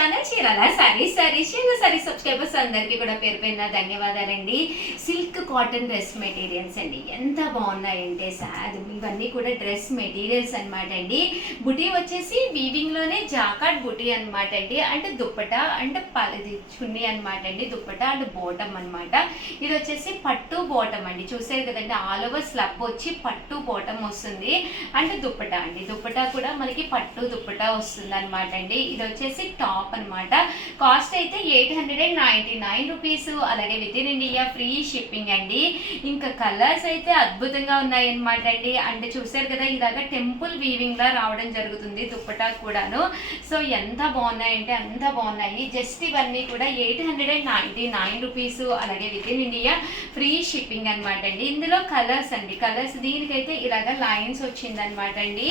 Channel Chirala saris subscribers అందరికీ కూడా పేరు పేరున ధన్యవాదాలండి. సిల్క్ కాటన్ డ్రెస్ మెటీరియల్స్ అండి, ఎంత బాగున్నాయంటే ఇవన్నీ కూడా డ్రెస్ మెటీరియల్స్ అనమాట అండి. బుటీ వచ్చేసి వీవింగ్ లోనే జాకాట్ బుటీ అనమాట అండి. అంటే దుప్పట అంటే చున్నీ అనమాట అండి, దుప్పట అండ్ బోటం అనమాట. ఇది వచ్చేసి పట్టు బోటం అండి, చూసారు కదండి, ఆల్ ఓవర్ స్లబ్ వచ్చి పట్టు బోటం వస్తుంది. అంటే దుప్పట అండి, దుప్పట కూడా మనకి పట్టు దుప్పట వస్తుంది అనమాట అండి. ఇది వచ్చేసి టాప్ అనమాట. కాస్ట్ అయితే 899 రూపీస్. అలాగే with in India free shipping అండి. ఇంకా కలర్స్ అయితే అద్భుతంగా ఉన్నాయి అనమాట అండి. అంటే చూసారు కదా, ఇలాగా టెంపుల్ వీవింగ్ లా రావడం జరుగుతుంది దుప్పటా కూడాను. సో ఎంత బాగున్నాయంటే అంత బాగున్నాయి. జస్ట్ ఇవన్నీ కూడా 899 రూపీస్. అలాగే with in India free shipping అనమాట అండి. ఇందులో కలర్స్ అండి, కలర్స్ దీనికైతే ఇలాగ లైన్స్ వచ్చిందనమాట అండి.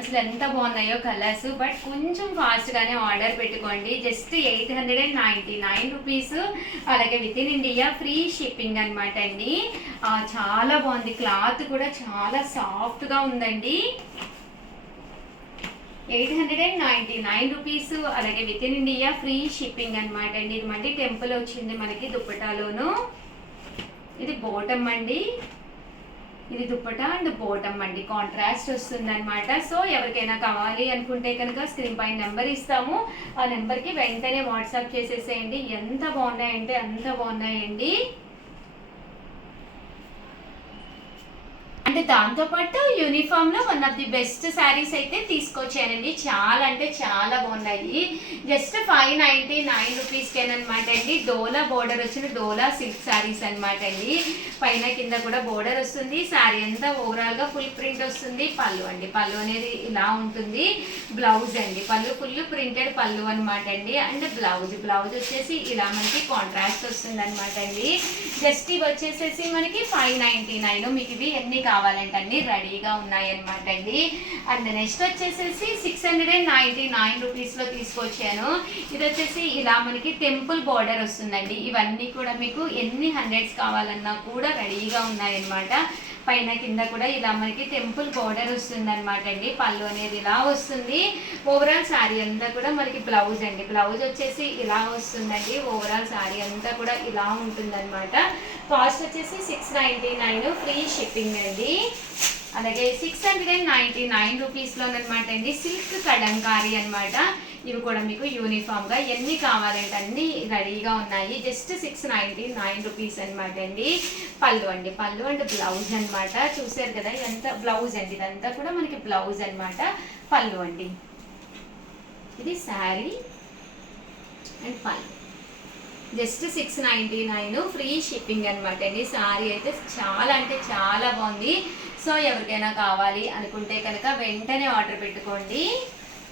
అసలు ఎంత బాగున్నాయో కలర్స్. బట్ కొంచెం ఫాస్ట్గానే ఆర్డర్ పెట్టుకోండి. Just 899 rupees. అలాగే with in India free shipping అనమాట అండి. చాలా బాగుంది, క్లాత్ కూడా చాలా సాఫ్ట్గా ఉందండి. 899 రూపీస్. అలాగే with in India free shipping అనమాట అండి. ఇది మళ్ళీ టెంపుల్ వచ్చింది మనకి దుప్పటాలోను. ఇది బోటమ్ అండి, ఇది దుప్పటా అండ్ బోటమ్ అండి, కాంట్రాస్ట్ వస్తుంది అనమాట. సో ఎవరికైనా కావాలి అనుకుంటే కనుక స్క్రీన్ పైన నెంబర్ ఇస్తాము, ఆ నెంబర్కి వెంటనే వాట్సాప్ చేసేసేయండి. ఎంత బాగున్నాయంటే అంత బాగున్నాయండి. అంటే దాంతోపాటు యూనిఫామ్లో one of the best saris అయితే తీసుకొచ్చానండి. చాలా అంటే చాలా బాగున్నాయి. జస్ట్ 599 రూపీస్కేనమాట అండి. డోలా బోర్డర్ వచ్చిన డోలా సిల్క్ శారీస్ అనమాట అండి. పైన కింద కూడా బోర్డర్ వస్తుంది. శారీ అంతా ఓవరాల్గా ఫుల్ ప్రింట్ వస్తుంది. పళ్ళు అండి, పళ్ళు అనేది ఇలా ఉంటుంది. బ్లౌజ్ అండి, పళ్ళు ఫుల్ ప్రింటెడ్ పళ్ళు అనమాట అండి. అండ్ బ్లౌజ్ వచ్చేసి ఇలా మనకి కాంట్రాస్ట్ వస్తుంది అనమాట అండి. జస్ట్ ఇవి వచ్చేసేసి మనకి 599. మీకు ఇవి ఎన్ని కావాలంటే అన్ని రెడీగా ఉన్నాయన్నమాట అండి. అండ్ నెక్స్ట్ వచ్చేసేసి 699 రూపీస్లో తీసుకొచ్చాను. ఇది వచ్చేసి ఇలా మనకి టెంపుల్ బార్డర్ వస్తుందండి. ఇవన్నీ కూడా మీకు ఎన్ని హండ్రెడ్స్ కావాలన్నా కూడా రెడీగా ఉన్నాయన్నమాట. పైన కింద కూడా ఇలా మనకి టెంపుల్ బార్డర్ వస్తుంది అనమాట అండి. పళ్ళు అనేది ఇలా వస్తుంది. ఓవరాల్ శారీ అంతా కూడా మనకి బ్లౌజ్ అండి, బ్లౌజ్ వచ్చేసి ఇలా వస్తుందండి. ఓవరాల్ శారీ అంతా కూడా ఇలా ఉంటుంది అనమాట. కాస్ట్ వచ్చేసి 699 ఫ్రీ షిప్పింగ్ అండి. అలాగే 699 రూపీస్లోనమాట అండి. సిల్క్ కలంకారీ అనమాట. ఇవి కూడా మీకు యూనిఫామ్గా ఎన్ని కావాలంటే అన్ని రెడీగా ఉన్నాయి. జస్ట్ 699 రూపీస్ అనమాట అండి. పళ్ళు అండి, పళ్ళు అండ్ బ్లౌజ్ అనమాట. చూసారు కదా ఎంత బ్లౌజ్ అండి, ఇదంతా కూడా మనకి బ్లౌజ్ అనమాట. పళ్ళు అండి, ఇది శారీ అండ్ పళ్ళు. జస్ట్ 699 ఫ్రీ షిప్పింగ్ అనమాట అండి. శారీ అయితే చాలా అంటే చాలా బాగుంది. సో ఎవరికైనా కావాలి అనుకుంటే కనుక వెంటనే ఆర్డర్ పెట్టుకోండి.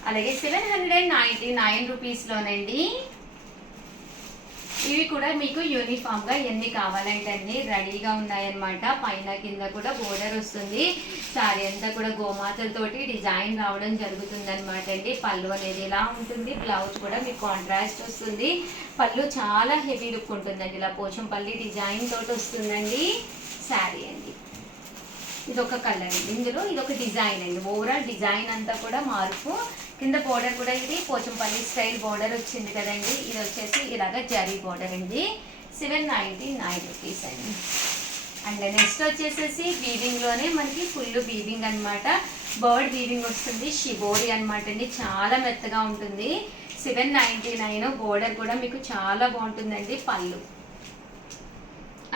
అలాగే 799 రూపీస్లోనండి. ఇవి కూడా మీకు యూనిఫామ్గా ఎన్ని కావాలంటే అన్ని రెడీగా ఉన్నాయన్నమాట. పైన కింద కూడా బోర్డర్ వస్తుంది. శారీ అంతా కూడా గోమాతలతోటి డిజైన్ రావడం జరుగుతుంది అనమాట అండి. పళ్ళు అనేది ఇలా ఉంటుంది. బ్లౌజ్ కూడా మీకు కాంట్రాస్ట్ వస్తుంది. పళ్ళు చాలా హెవీ లుక్ ఉంటుందండి, ఇలా పోచంపల్లి డిజైన్ తోటి వస్తుందండి. శారీ అండి, ఇదొక కలర్ అండి, ఇందులో ఇదొక డిజైన్ అండి. ఓవరాల్ డిజైన్ అంతా కూడా మార్పు. కింద బోర్డర్ కూడా ఇది పోచంపల్లి స్టైల్ బోర్డర్ వచ్చింది కదండి. ఇది వచ్చేసి ఇలాగ జరీ బోర్డర్ అండి. 799 రూపీస్ అండి. అండ్ నెక్స్ట్ వచ్చేసేసి వీవింగ్లోనే మనకి ఫుల్ వీవింగ్ అనమాట. బర్డ్ వీవింగ్ వస్తుంది, షిబోరి అనమాట అండి. చాలా మెత్తగా ఉంటుంది. 799. బోర్డర్ కూడా మీకు చాలా బాగుంటుందండి. పళ్ళు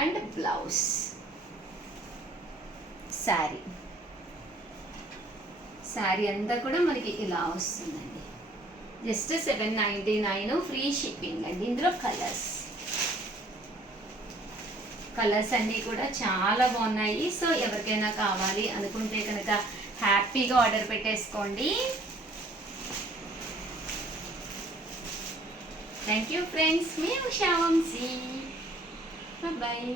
అండ్ బ్లౌజ్, శారీ అంతా కూడా మనకి ఇలా వస్తుందండి. జస్ట్ 799 ఫ్రీ షిప్పింగ్ అండి. ఇందులో కలర్స్ అన్నీ కూడా చాలా బాగున్నాయి. సో ఎవరికైనా కావాలి అనుకుంటే కనుక హ్యాపీగా ఆర్డర్ పెట్టేసుకోండి. థ్యాంక్ యూ ఫ్రెండ్స్, మీ ఉషా వంశీ. బాయ్.